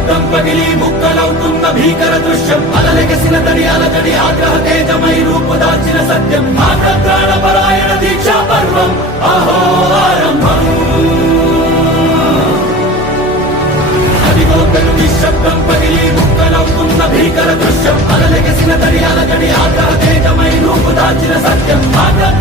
నిశ్శబ్దం పగిలి ముక్కలవుతున్న భీకర దృశ్యం అలలెగసిన తడి అలజడి ఆగ్రహ తేజమై రూపుదాల్చిన సత్యం ఆగ్రహ పరాయణ దీక్షా పర్వం అహో ఆరంభం అదిగోతను నిశ్శబ్దం పగిలి ముక్కలవుతున్న భీకర దృశ్యం అలలెగసిన తడి అలజడి ఆగ్రహ తేజమై రూపుదాల్చిన సత్యం ఆగ్రహ